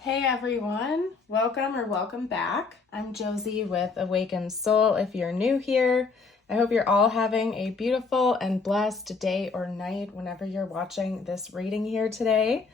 Hey everyone, welcome back. I'm Josie with Awakened Soul. If you're new here, I hope you're all having a beautiful and blessed day or night whenever you're watching this reading here today.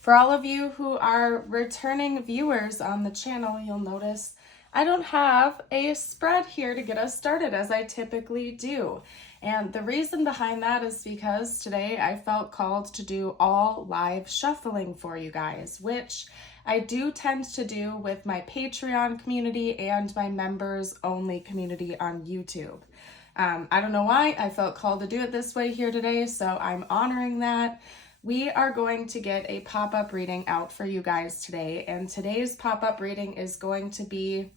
For all of you who are returning viewers on the channel, you'll notice I don't have a spread here to get us started as I typically do. And the reason behind that is because today I felt called to do all live shuffling for you guys, which I do tend to do with my Patreon community and my members only community on YouTube. I don't know why I felt called to do it this way here today, so I'm honoring that. We are going to get a pop-up reading out for you guys today, and today's pop-up reading is going to be,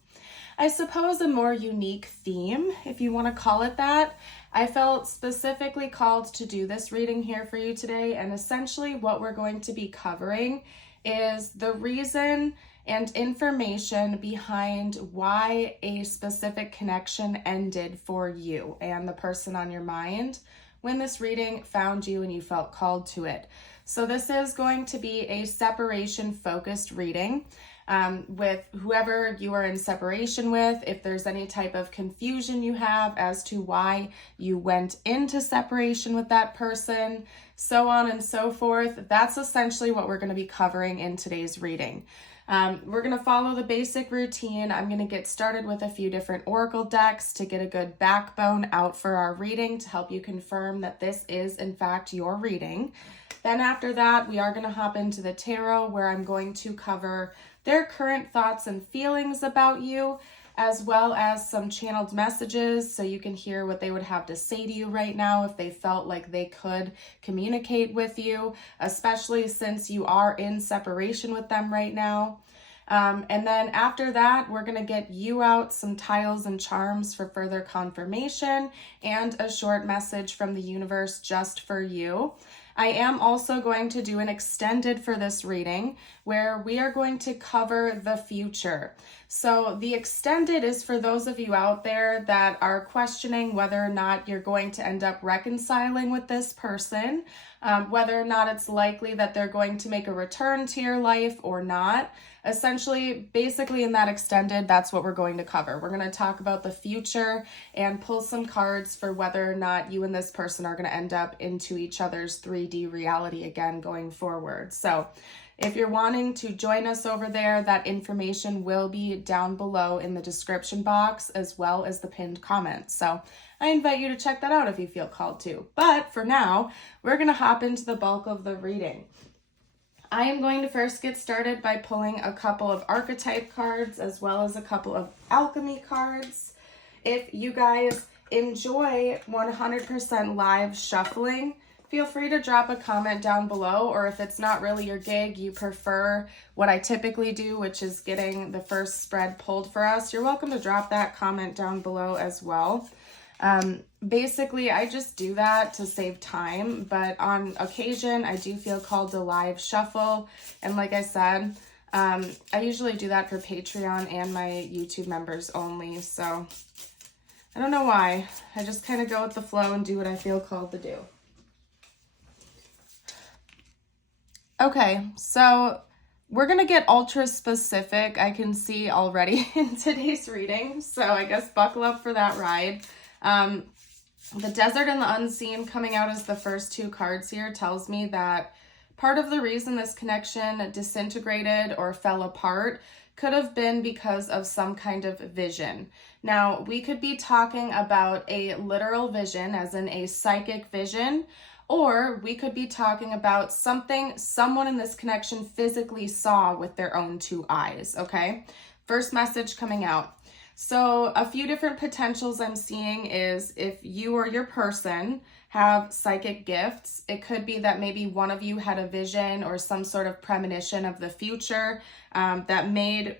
I suppose, a more unique theme, if you want to call it that. I felt specifically called to do this reading here for you today, and essentially what we're going to be covering is the reason and information behind why a specific connection ended for you and the person on your mind when this reading found you and you felt called to it. So this is going to be a separation focused reading with whoever you are in separation with. If there's any type of confusion you have as to why you went into separation with that person, so on and so forth, that's essentially what we're going to be covering in today's reading. We're going to follow the basic routine. I'm going to get started with a few different oracle decks to get a good backbone out for our reading to help you confirm that this is in fact your reading. Then after that, we are going to hop into the tarot, where I'm going to cover their current thoughts and feelings about you, as well as some channeled messages so you can hear what they would have to say to you right now if they felt like they could communicate with you, especially since you are in separation with them right now. And then after that, we're going to get you out some tiles and charms for further confirmation and a short message from the universe just for you. I am also going to do an extended for this reading where we are going to cover the future. So the extended is for those of you out there that are questioning whether or not you're going to end up reconciling with this person, whether or not it's likely that they're going to make a return to your life or not. Essentially, basically in that extended, that's what we're going to cover. We're going to talk about the future and pull some cards for whether or not you and this person are going to end up into each other's 3D reality again going forward. So if you're wanting to join us over there, that information will be down below in the description box as well as the pinned comments. So I invite you to check that out if you feel called to. But for now, we're going to hop into the bulk of the reading. I am going to first get started by pulling a couple of archetype cards as well as a couple of alchemy cards. If you guys enjoy 100% live shuffling, feel free to drop a comment down below, or if it's not really your gig, you prefer what I typically do, which is getting the first spread pulled for us, you're welcome to drop that comment down below as well. Basically, I just do that to save time, but on occasion, I do feel called to live shuffle. And like I said, I usually do that for Patreon and my YouTube members only. So I don't know why. I just kind of go with the flow and do what I feel called to do. Okay, so we're going to get ultra specific, I can see already in today's reading. So I guess buckle up for that ride. The Desert and the Unseen coming out as the first two cards here tells me that part of the reason this connection disintegrated or fell apart could have been because of some kind of vision. Now, we could be talking about a literal vision, as in a psychic vision, or we could be talking about something someone in this connection physically saw with their own two eyes, okay? First message coming out. So a few different potentials I'm seeing is if you or your person have psychic gifts, it could be that maybe one of you had a vision or some sort of premonition of the future that made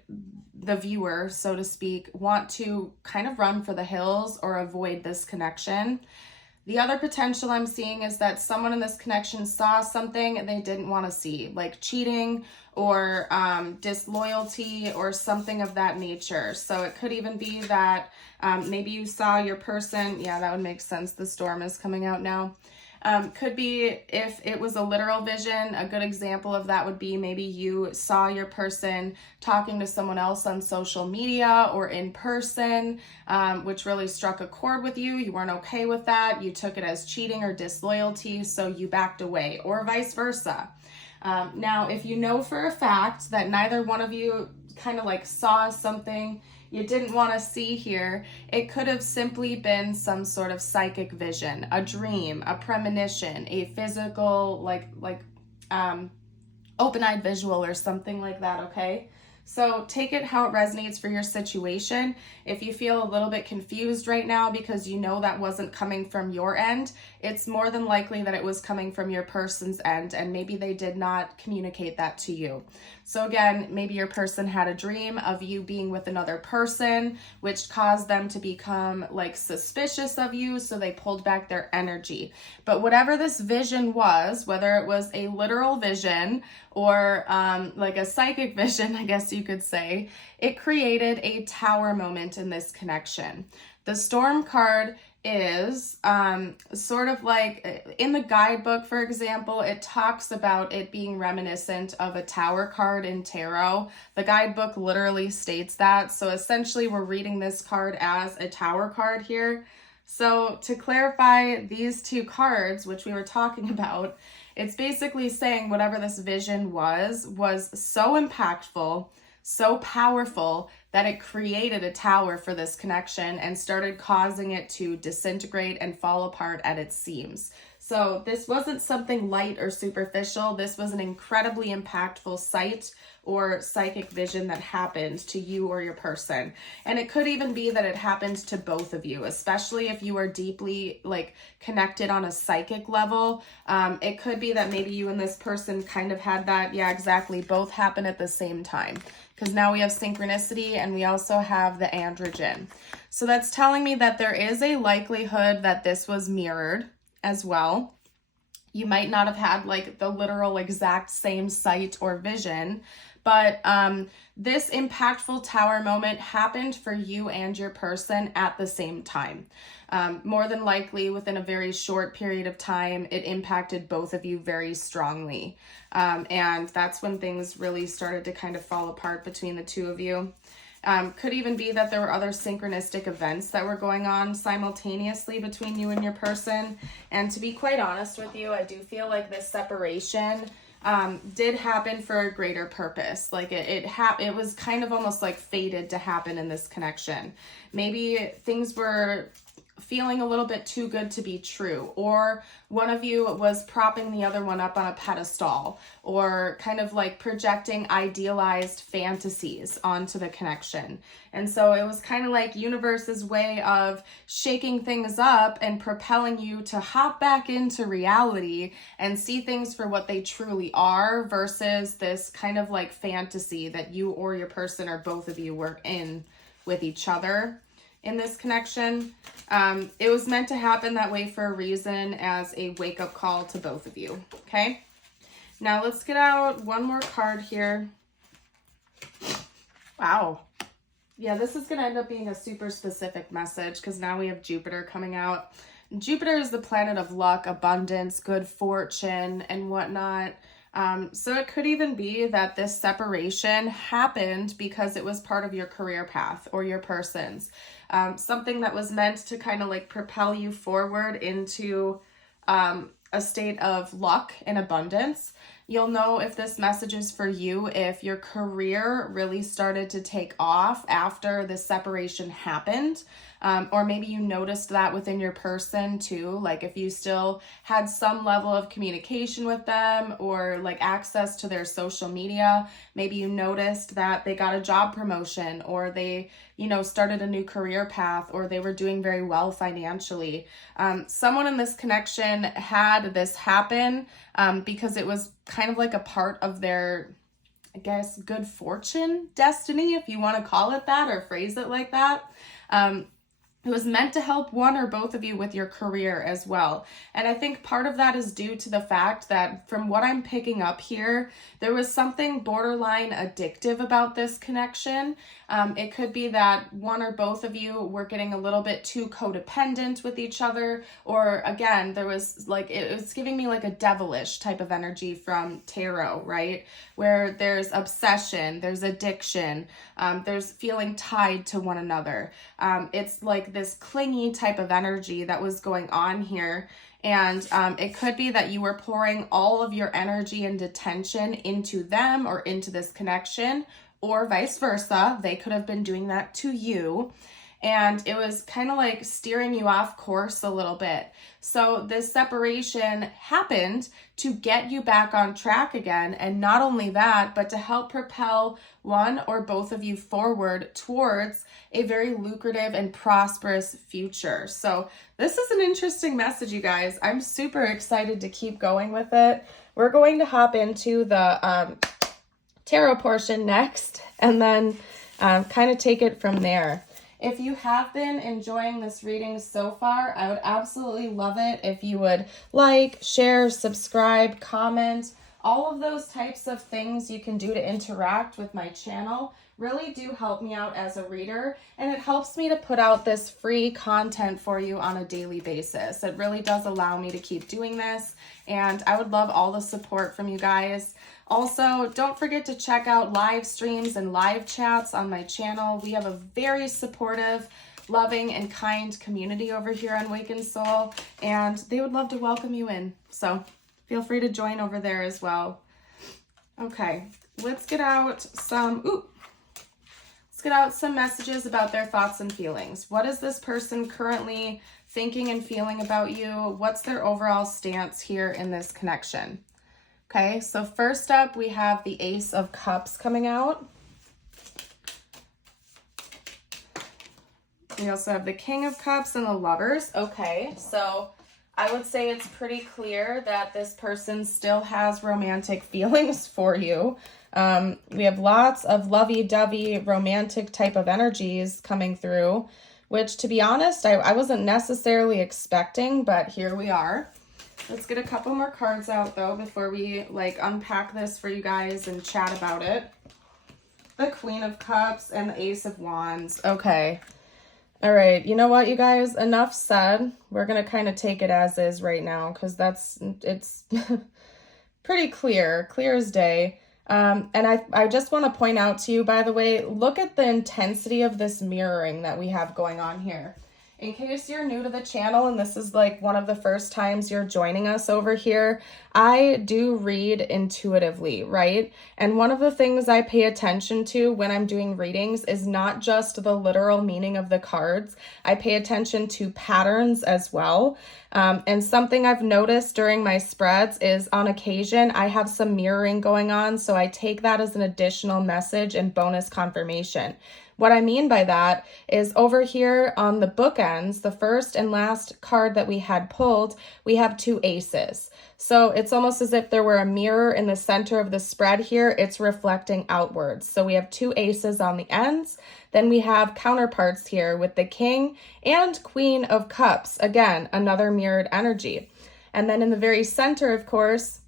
the viewer, so to speak, want to kind of run for the hills or avoid this connection. The other potential I'm seeing is that someone in this connection saw something they didn't want to see, like cheating or disloyalty or something of that nature. So it could even be that maybe you saw your person, yeah, that would make sense. The storm is coming out now. Could be if it was a literal vision, a good example of that would be maybe you saw your person talking to someone else on social media or in person, which really struck a chord with you. You weren't okay with that. You took it as cheating or disloyalty, so you backed away, or vice versa. Now, if you know for a fact that neither one of you kind of like saw something you didn't want to see here, it could have simply been some sort of psychic vision, a dream, a premonition, a physical, open-eyed visual or something like that, okay? So take it how it resonates for your situation. If you feel a little bit confused right now because you know that wasn't coming from your end, it's more than likely that it was coming from your person's end, and maybe they did not communicate that to you. So again, maybe your person had a dream of you being with another person, which caused them to become like suspicious of you, so they pulled back their energy. But whatever this vision was, whether it was a literal vision or like a psychic vision, I guess you could say, it created a tower moment in this connection. The Storm card is sort of like in the guidebook, for example, it talks about it being reminiscent of a tower card in tarot. The guidebook literally states that. So essentially we're reading this card as a tower card here. So to clarify these two cards, which we were talking about, it's basically saying whatever this vision was so impactful, so powerful that it created a tower for this connection and started causing it to disintegrate and fall apart at its seams. So this wasn't something light or superficial. This was an incredibly impactful sight or psychic vision that happened to you or your person. And it could even be that it happened to both of you, especially if you are deeply like connected on a psychic level. It could be that maybe you and this person kind of had that, yeah, exactly, both happen at the same time. Because now we have synchronicity and we also have the androgen. So that's telling me that there is a likelihood that this was mirrored as well. You might not have had like the literal exact same sight or vision, but this impactful tower moment happened for you and your person at the same time. More than likely within a very short period of time, it impacted both of you very strongly. And that's when things really started to kind of fall apart between the two of you. Could even be that there were other synchronistic events that were going on simultaneously between you and your person. And to be quite honest with you, I do feel like this separation did happen for a greater purpose. Like it was kind of almost like fated to happen in this connection. Maybe things were feeling a little bit too good to be true, or one of you was propping the other one up on a pedestal, or kind of like projecting idealized fantasies onto the connection. And so it was kind of like universe's way of shaking things up and propelling you to hop back into reality and see things for what they truly are, versus this kind of like fantasy that you or your person or both of you were in with each other in this connection. It was meant to happen that way for a reason, as a wake-up call to both of you, okay? Now let's get out one more card here. Wow. Yeah, this is going to end up being a super specific message because now we have Jupiter coming out. Jupiter is the planet of luck, abundance, good fortune, and whatnot. So it could even be that this separation happened because it was part of your career path or your person's. Something that was meant to kind of like propel you forward into a state of luck and abundance. You'll know if this message is for you if your career really started to take off after the separation happened. Or maybe you noticed that within your person too. Like if you still had some level of communication with them or like access to their social media, maybe you noticed that they got a job promotion, or they, started a new career path, or they were doing very well financially. Someone in this connection had this happen because it was kind of like a part of their, I guess, good fortune, destiny, if you want to call it that or phrase it like that. It was meant to help one or both of you with your career as well. And I think part of that is due to the fact that from what I'm picking up here, there was something borderline addictive about this connection. It could be that one or both of you were getting a little bit too codependent with each other. Or again, there was like, it was giving me like a devilish type of energy from tarot, right? Where there's obsession, there's addiction, there's feeling tied to one another. It's like this clingy type of energy that was going on here. And it could be that you were pouring all of your energy and attention into them or into this connection, or vice versa. They could have been doing that to you. And it was kind of like steering you off course a little bit. So this separation happened to get you back on track again. And not only that, but to help propel one or both of you forward towards a very lucrative and prosperous future. So this is an interesting message, you guys. I'm super excited to keep going with it. We're going to hop into the tarot portion next, and then kind of take it from there. If you have been enjoying this reading so far, I would absolutely love it if you would like, share, subscribe, comment. All of those types of things you can do to interact with my channel really do help me out as a reader, and it helps me to put out this free content for you on a daily basis. It really does allow me to keep doing this, and I would love all the support from you guys. Also, don't forget to check out live streams and live chats on my channel. We have a very supportive, loving, and kind community over here on Awakened Soul, and they would love to welcome you in. So feel free to join over there as well. Okay, let's get out some messages about their thoughts and feelings. What is this person currently thinking and feeling about you? What's their overall stance here in this connection? Okay, so first up, we have the Ace of Cups coming out. We also have the King of Cups and the Lovers. Okay, so I would say it's pretty clear that this person still has romantic feelings for you. We have lots of lovey-dovey romantic type of energies coming through, which, to be honest, I wasn't necessarily expecting, but here we are. Let's get a couple more cards out, though, before we unpack this for you guys and chat about it. The Queen of Cups and the Ace of Wands. Okay. All right. You know what, you guys? Enough said. We're going to kind of take it as is right now, because it's pretty clear as day. And I just want to point out to you, by the way, look at the intensity of this mirroring that we have going on here. In case you're new to the channel and this is like one of the first times you're joining us over here, I do read intuitively, right? And one of the things I pay attention to when I'm doing readings is not just the literal meaning of the cards. I pay attention to patterns as well. And something I've noticed during my spreads is on occasion I have some mirroring going on, so I take that as an additional message and bonus confirmation. What I mean by that is over here on the bookends, the first and last card that we had pulled, we have two aces. So it's almost as if there were a mirror in the center of the spread here. It's reflecting outwards. So we have two aces on the ends. Then we have counterparts here with the King and Queen of Cups. Again, another mirrored energy. And then in the very center, of course,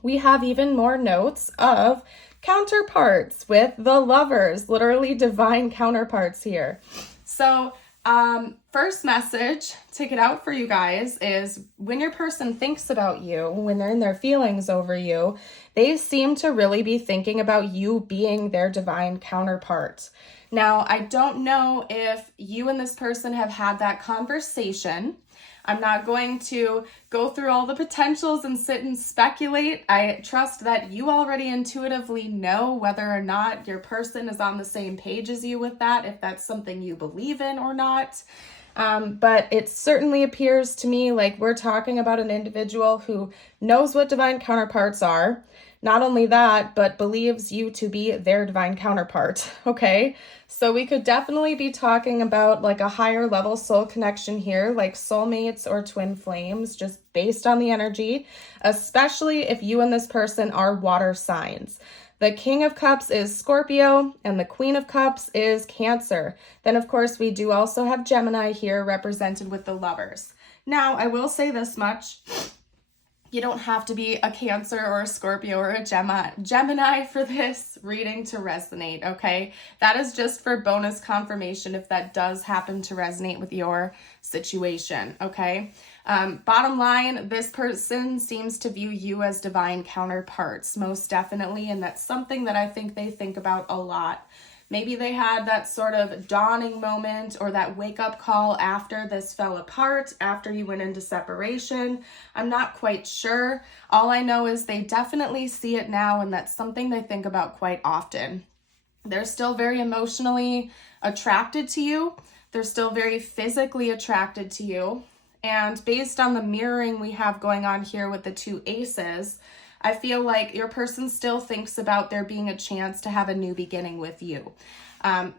we have even more notes of counterparts with the Lovers, literally divine counterparts here. So first message to get out for you guys is when your person thinks about you, when they're in their feelings over you, they seem to really be thinking about you being their divine counterpart. Now, I don't know if you and this person have had that conversation. I'm not going to go through all the potentials and sit and speculate. I trust that you already intuitively know whether or not your person is on the same page as you with that, if that's something you believe in or not. But it certainly appears to me like we're talking about an individual who knows what divine counterparts are. Not only that, but believes you to be their divine counterpart, okay? So we could definitely be talking about like a higher level soul connection here, like soulmates or twin flames, just based on the energy, especially if you and this person are water signs. The King of Cups is Scorpio, and the Queen of Cups is Cancer. Then, of course, we do also have Gemini here represented with the Lovers. Now, I will say this much. You don't have to be a Cancer or a Scorpio or a Gemini for this reading to resonate, okay? That is just for bonus confirmation if that does happen to resonate with your situation, okay? Bottom line, this person seems to view you as divine counterparts, most definitely, and that's something that I think they think about a lot. Maybe they had that sort of dawning moment or that wake-up call after this fell apart, after you went into separation. I'm not quite sure. All I know is they definitely see it now, and that's something they think about quite often. They're still very emotionally attracted to you. They're still very physically attracted to you. And based on the mirroring we have going on here with the two aces, I feel like your person still thinks about there being a chance to have a new beginning with you.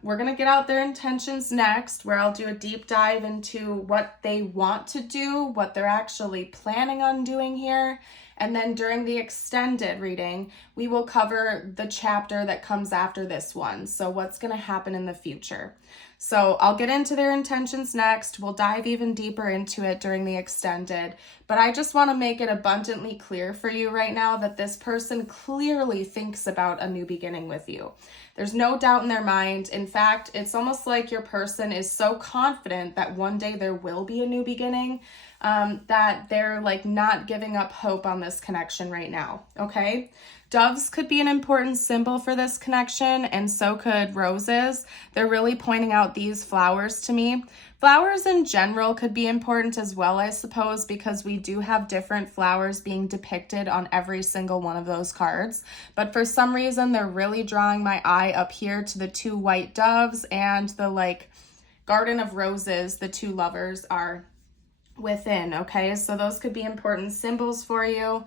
We're going to get out their intentions next, where I'll do a deep dive into what they want to do, what they're actually planning on doing here. And then during the extended reading, we will cover the chapter that comes after this one. So what's going to happen in the future. So I'll get into their intentions next. We'll dive even deeper into it during the extended. But I just want to make it abundantly clear for you right now that this person clearly thinks about a new beginning with you. There's no doubt in their mind. In fact, it's almost like your person is so confident that one day there will be a new beginning, that they're like not giving up hope on this connection right now, okay? Doves could be an important symbol for this connection, and so could roses. They're really pointing out these flowers to me. Flowers in general could be important as well, I suppose, because we do have different flowers being depicted on every single one of those cards. But for some reason, they're really drawing my eye up here to the two white doves and the like garden of roses the two lovers are within, okay? So those could be important symbols for you.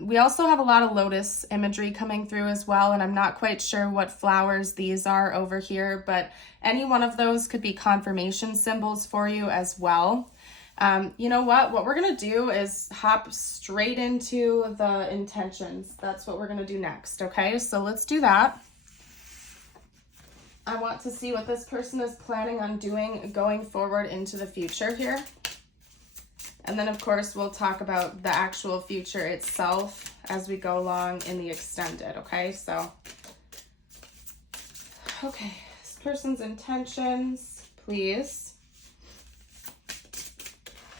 We also have a lot of lotus imagery coming through as well, and I'm not quite sure what flowers these are over here, but any one of those could be confirmation symbols for you as well. You know what? What we're going to do is hop straight into the intentions. That's what we're going to do next, okay? So let's do that. I want to see what this person is planning on doing going forward into the future here. And then, of course, we'll talk about the actual future itself as we go along in the extended, okay? So, okay, this person's intentions, please.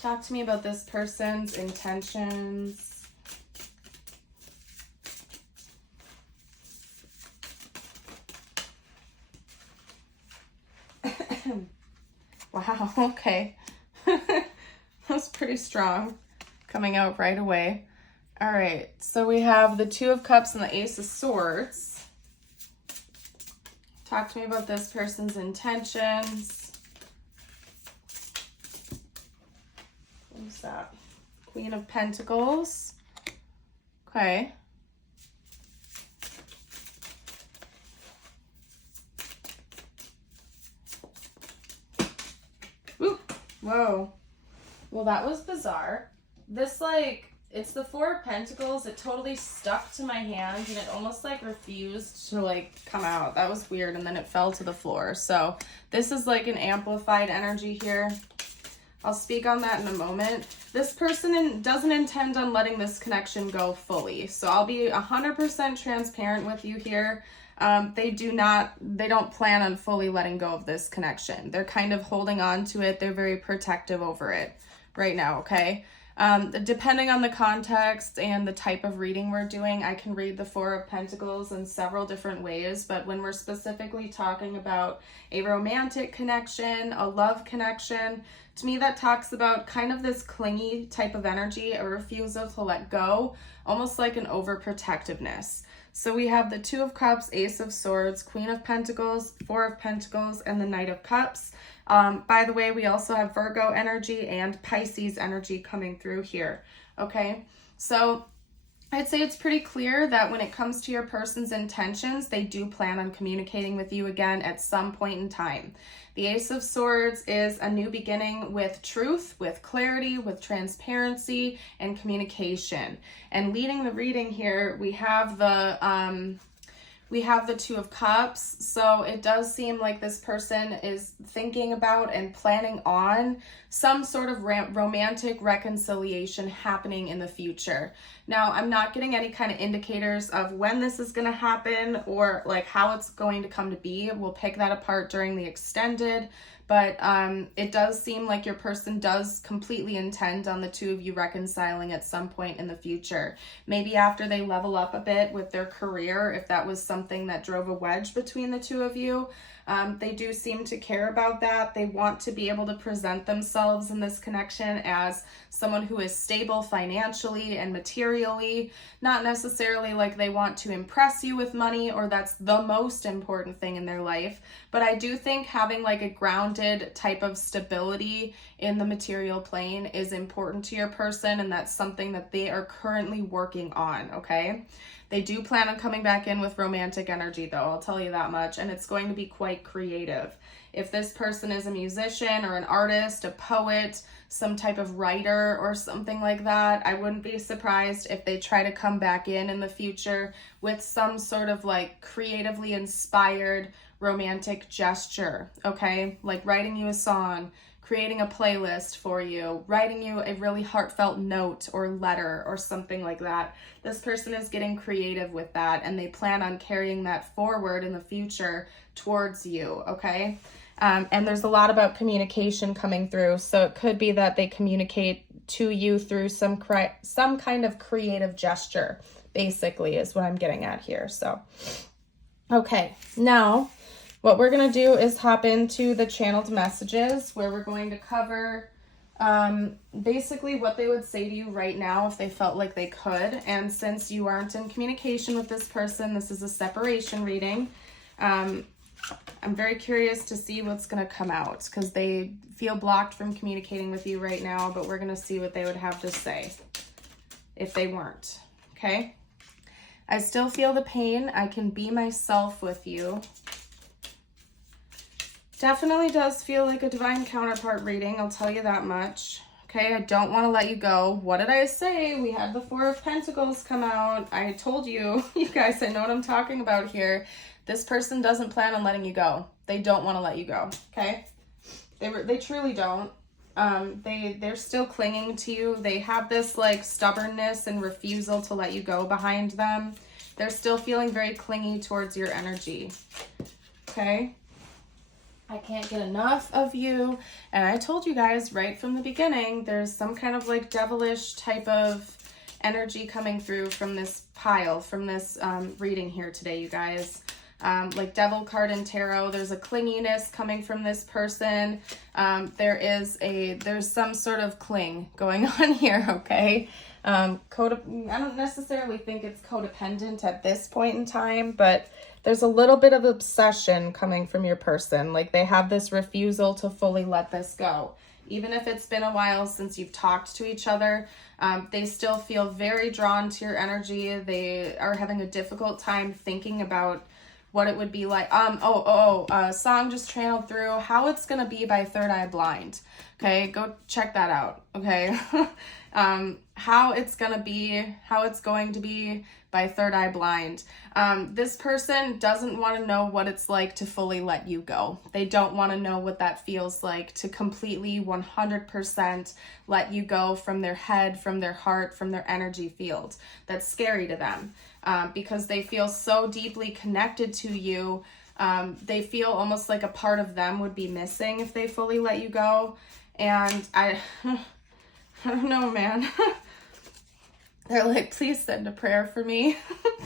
Talk to me about this person's intentions. Wow, okay. That's pretty strong, coming out right away. All right, so we have the Two of Cups and the Ace of Swords. Talk to me about this person's intentions. What's that? Queen of Pentacles. Okay. Ooh, whoa. Well, that was bizarre. This, like, it's the Four of Pentacles. It totally stuck to my hand, and it almost, like, refused to, like, come out. That was weird, and then it fell to the floor. So this is, like, an amplified energy here. I'll speak on that in a moment. This person doesn't intend on letting this connection go fully. So I'll be 100% transparent with you here. They don't plan on fully letting go of this connection. They're kind of holding on to it. They're very protective over it right now, okay? Depending on the context and the type of reading we're doing, I can read the Four of Pentacles in several different ways, but when we're specifically talking about a romantic connection, a love connection, to me that talks about kind of this clingy type of energy, a refusal to let go, almost like an overprotectiveness. So we have the Two of Cups, Ace of Swords, Queen of Pentacles, Four of Pentacles, and the Knight of Cups. By the way, we also have Virgo energy and Pisces energy coming through here, okay? So I'd say it's pretty clear that when it comes to your person's intentions, they do plan on communicating with you again at some point in time. The Ace of Swords is a new beginning with truth, with clarity, with transparency, and communication. And leading the reading here, we have the We have the Two of Cups, so it does seem like this person is thinking about and planning on some sort of romantic reconciliation happening in the future. Now, I'm not getting any kind of indicators of when this is going to happen or like how it's going to come to be. We'll pick that apart during the extended, but it does seem like your person does completely intend on the two of you reconciling at some point in the future. Maybe after they level up a bit with their career, if that was something that drove a wedge between the two of you. They do seem to care about that. They want to be able to present themselves in this connection as someone who is stable financially and materially, not necessarily like they want to impress you with money or that's the most important thing in their life. But I do think having like a grounded type of stability in the material plane is important to your person, and that's something that they are currently working on, okay? They do plan on coming back in with romantic energy though, I'll tell you that much, and it's going to be quite creative. If this person is a musician or an artist, a poet, some type of writer or something like that, I wouldn't be surprised if they try to come back in the future with some sort of like creatively inspired romantic gesture, okay? Like writing you a song, creating a playlist for you, writing you a really heartfelt note or letter or something like that. This person is getting creative with that, and they plan on carrying that forward in the future towards you, okay? And there's a lot about communication coming through, so it could be that they communicate to you through some kind of creative gesture, basically, is what I'm getting at here. So, okay, now what we're going to do is hop into the channeled messages, where we're going to cover basically what they would say to you right now if they felt like they could. And since you aren't in communication with this person, this is a separation reading. I'm very curious to see what's going to come out, because they feel blocked from communicating with you right now, but we're going to see what they would have to say if they weren't. Okay? I still feel the pain. I can be myself with you. Definitely does feel like a divine counterpart reading, I'll tell you that much. Okay, I don't want to let you go. What did I say? We had the Four of Pentacles come out. I told you, you guys, I know what I'm talking about here. This person doesn't plan on letting you go. They don't want to let you go, okay? They truly don't. They're still clinging to you. They have this like stubbornness and refusal to let you go behind them. They're still feeling very clingy towards your energy, okay? I can't get enough of you. And I told you guys right from the beginning, there's some kind of like devilish type of energy coming through from this pile, from this reading here today, you guys. Like Devil card in tarot, there's a clinginess coming from this person. There's some sort of cling going on here, okay? I don't necessarily think it's codependent at this point in time, but there's a little bit of obsession coming from your person. Like they have this refusal to fully let this go. Even if it's been a while since you've talked to each other, they still feel very drawn to your energy. They are having a difficult time thinking about what it would be like. Song just channeled through How It's Gonna Be by Third Eye Blind. Okay, go check that out, okay? How It's Going to Be by Third Eye Blind. This person doesn't want to know what it's like to fully let you go. They don't want to know what that feels like to completely 100% let you go from their head, from their heart, from their energy field. That's scary to them. Because they feel so deeply connected to you. They feel almost like a part of them would be missing if they fully let you go. And I don't know, man. They're like, please send a prayer for me.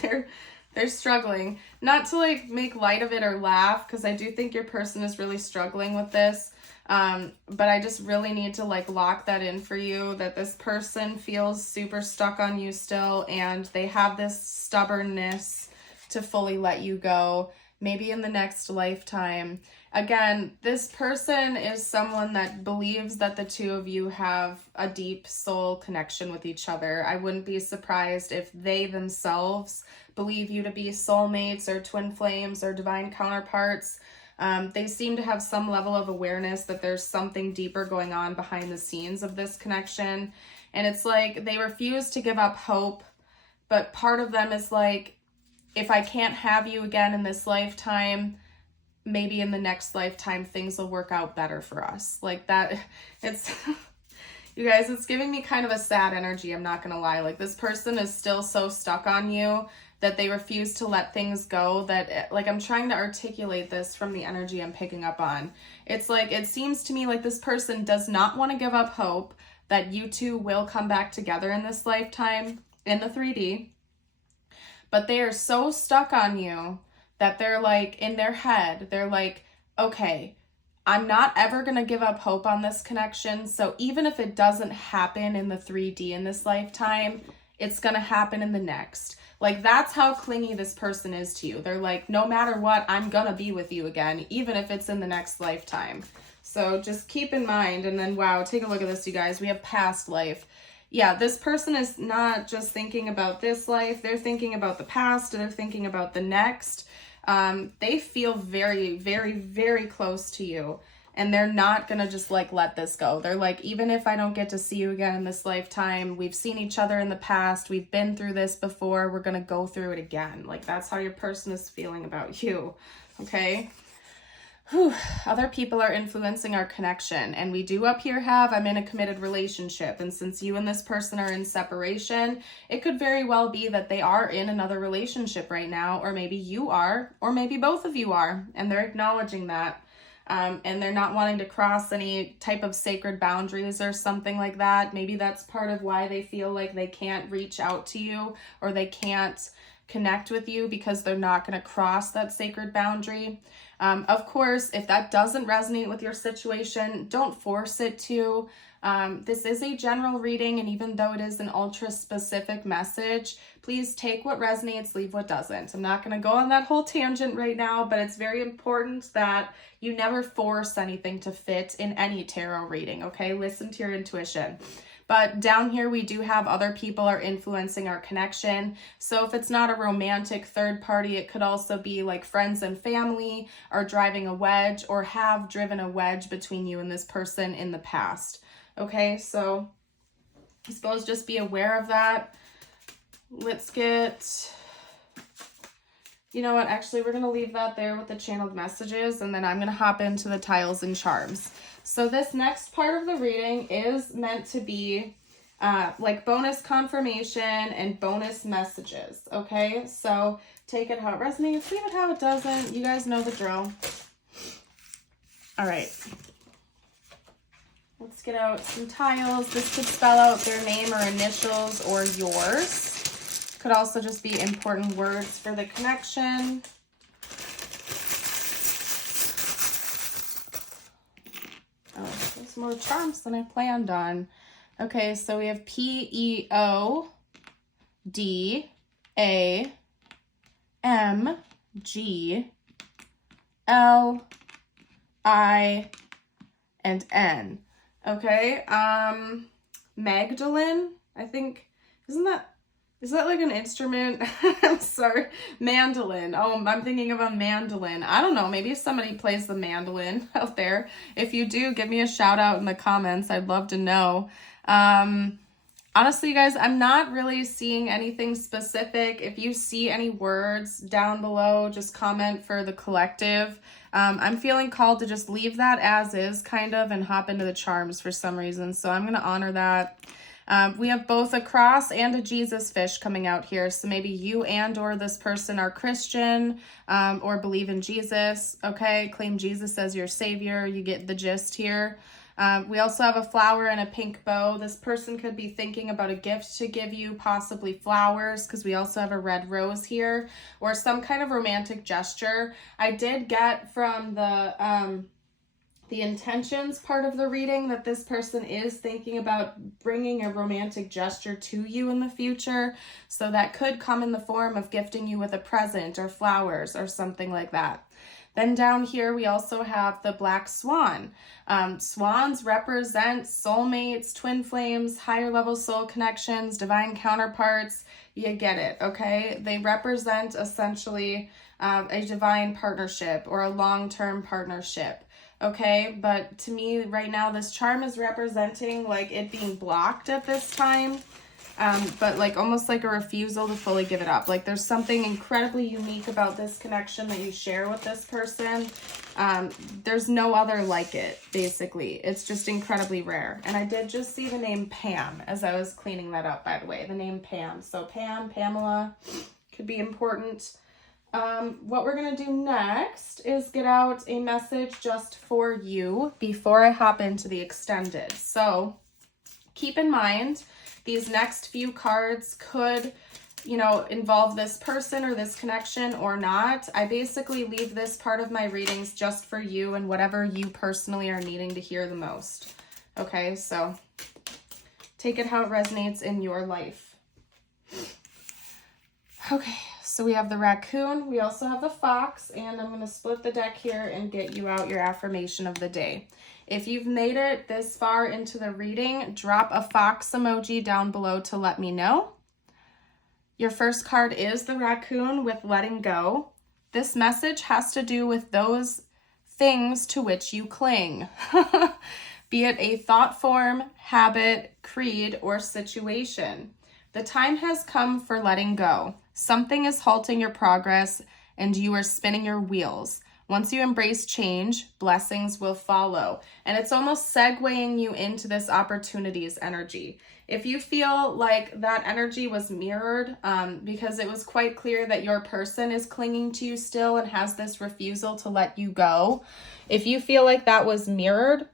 They're struggling. Not to like make light of it or laugh, because I do think your person is really struggling with this. But I just really need to like lock that in for you, that this person feels super stuck on you still, and they have this stubbornness to fully let you go, maybe in the next lifetime. Again, this person is someone that believes that the two of you have a deep soul connection with each other. I wouldn't be surprised if they themselves believe you to be soulmates or twin flames or divine counterparts. They seem to have some level of awareness that there's something deeper going on behind the scenes of this connection. And it's like they refuse to give up hope, but part of them is like, if I can't have you again in this lifetime, maybe in the next lifetime things will work out better for us. Like that, it's you guys, it's giving me kind of a sad energy, I'm not gonna lie. Like this person is still so stuck on you that they refuse to let things go, that like I'm trying to articulate this from the energy I'm picking up on. It's like, it seems to me like this person does not want to give up hope that you two will come back together in this lifetime in the 3D, but they are so stuck on you that they're like, in their head, they're like, okay, I'm not ever going to give up hope on this connection. So even if it doesn't happen in the 3D in this lifetime, it's going to happen in the next. Like that's how clingy this person is to you. They're like, no matter what, I'm going to be with you again, even if it's in the next lifetime. So just keep in mind. And then, wow, take a look at this, you guys. We have past life. Yeah, this person is not just thinking about this life. They're thinking about the past. They're thinking about the next. They feel very, very, very close to you, and they're not gonna just like let this go. They're like, even if I don't get to see you again in this lifetime, we've seen each other in the past, we've been through this before, we're gonna go through it again. Like that's how your person is feeling about you. Okay. Whew. Other people are influencing our connection, and we do up here have, I'm in a committed relationship, and since you and this person are in separation, it could very well be that they are in another relationship right now, or maybe you are, or maybe both of you are, and they're acknowledging that, and they're not wanting to cross any type of sacred boundaries or something like that. Maybe that's part of why they feel like they can't reach out to you, or they can't connect with you, because they're not going to cross that sacred boundary. Of course, if that doesn't resonate with your situation, don't force it to. This is a general reading, and even though it is an ultra specific message, please take what resonates, leave what doesn't. I'm not going to go on that whole tangent right now, but it's very important that you never force anything to fit in any tarot reading, okay? Listen to your intuition. But down here, we do have other people are influencing our connection. So if it's not a romantic third party, it could also be like friends and family are driving a wedge, or have driven a wedge between you and this person in the past. Okay, so I suppose just be aware of that. Let's get, you know what, actually we're going to leave that there with the channeled messages, and then I'm going to hop into the tiles and charms. So this next part of the reading is meant to be like bonus confirmation and bonus messages, okay? So take it how it resonates, leave it how it doesn't. You guys know the drill. All right. Let's get out some tiles. This could spell out their name or initials or yours. Could also just be important words for the connection. Oh, there's more charms than I planned on. Okay, so we have P-E-O-D-A-M-G-L-I and N. Okay, Magdalene, I think, is that like an instrument? I'm sorry, mandolin. Oh, I'm thinking of a mandolin. I don't know, maybe somebody plays the mandolin out there. If you do, give me a shout out in the comments. I'd love to know. Honestly, you guys, I'm not really seeing anything specific. If you see any words down below, just comment for the collective. I'm feeling called to just leave that as is, kind of, and hop into the charms for some reason. So I'm going to honor that. We have both a cross and a Jesus fish coming out here. So maybe you and or this person are Christian or believe in Jesus. Okay, claim Jesus as your savior. You get the gist here. We also have a flower and a pink bow. This person could be thinking about a gift to give you, possibly flowers, because we also have a red rose here, or some kind of romantic gesture. I did get from the intentions part of the reading that this person is thinking about bringing a romantic gesture to you in the future. So that could come in the form of gifting you with a present or flowers or something like that. Then down here, we also have the black swan. Swans represent soulmates, twin flames, higher level soul connections, divine counterparts. You get it, okay? They represent essentially a divine partnership or a long-term partnership. Okay, but to me right now, this charm is representing like it being blocked at this time. but like almost like a refusal to fully give it up. Like there's something incredibly unique about this connection that you share with this person. There's no other like it, basically. It's just incredibly rare. And I did just see the name Pam as I was cleaning that up, by the way, the name Pam. So Pam, Pamela could be important. What we're going to do next is get out a message just for you before I hop into the extended. So keep in mind, these next few cards could, you know, involve this person or this connection or not. I basically leave this part of my readings just for you and whatever you personally are needing to hear the most. Okay, so take it how it resonates in your life. Okay, so we have the raccoon, we also have the fox, and I'm going to split the deck here and get you out your affirmation of the day. If you've made it this far into the reading, drop a fox emoji down below to let me know. Your first card is the raccoon with letting go. This message has to do with those things to which you cling, be it a thought form, habit, creed, or situation. The time has come for letting go. Something is halting your progress and you are spinning your wheels. Once you embrace change, blessings will follow. And it's almost segueing you into this opportunities energy. If you feel like that energy was mirrored, because it was quite clear that your person is clinging to you still and has this refusal to let you go. If you feel like that was mirrored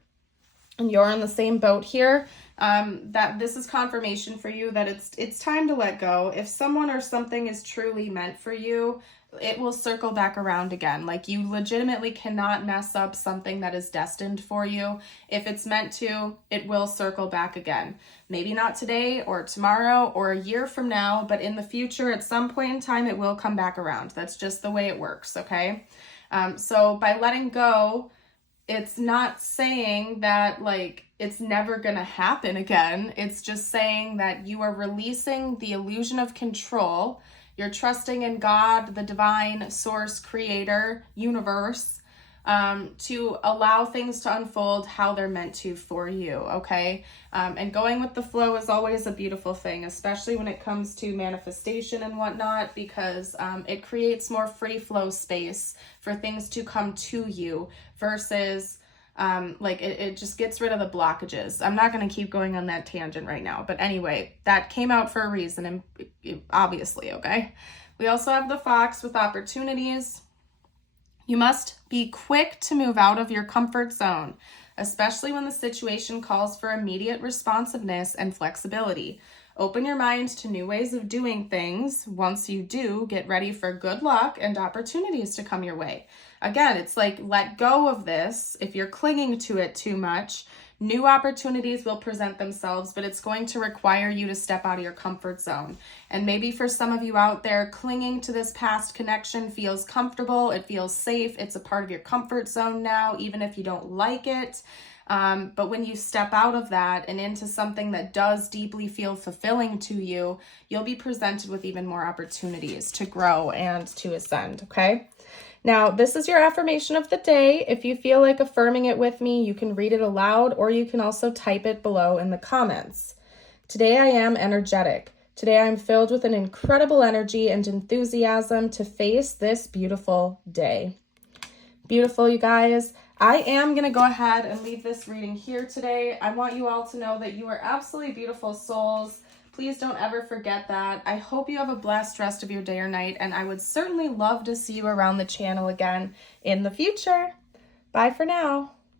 and you're in the same boat here, that this is confirmation for you that it's time to let go. If someone or something is truly meant for you, it will circle back around again. Like you legitimately cannot mess up something that is destined for you. If it's meant to, it will circle back again. Maybe not today or tomorrow or a year from now, but in the future, at some point in time, it will come back around. That's just the way it works, okay? So by letting go, it's not saying that like it's never gonna happen again. It's just saying that you are releasing the illusion of control. You're trusting in God, the divine source, creator, universe, to allow things to unfold how they're meant to for you, okay? And going with the flow is always a beautiful thing, especially when it comes to manifestation and whatnot, because it creates more free flow space for things to come to you versus like it just gets rid of the blockages. I'm not going to keep going on that tangent right now, but anyway, that came out for a reason, and obviously, okay? We also have the fox with opportunities. You must be quick to move out of your comfort zone, especially when the situation calls for immediate responsiveness and flexibility. Open your mind to new ways of doing things. Once you do, get ready for good luck and opportunities to come your way. Again, it's like, let go of this. If you're clinging to it too much, new opportunities will present themselves, but it's going to require you to step out of your comfort zone. And maybe for some of you out there, clinging to this past connection feels comfortable. It feels safe. It's a part of your comfort zone now, even if you don't like it. But when you step out of that and into something that does deeply feel fulfilling to you, you'll be presented with even more opportunities to grow and to ascend, okay? Now, this is your affirmation of the day. If you feel like affirming it with me, you can read it aloud, or you can also type it below in the comments. Today I am energetic. Today I'm filled with an incredible energy and enthusiasm to face this beautiful day. Beautiful, you guys. I am going to go ahead and leave this reading here today. I want you all to know that you are absolutely beautiful souls. Please don't ever forget that. I hope you have a blessed rest of your day or night, and I would certainly love to see you around the channel again in the future. Bye for now.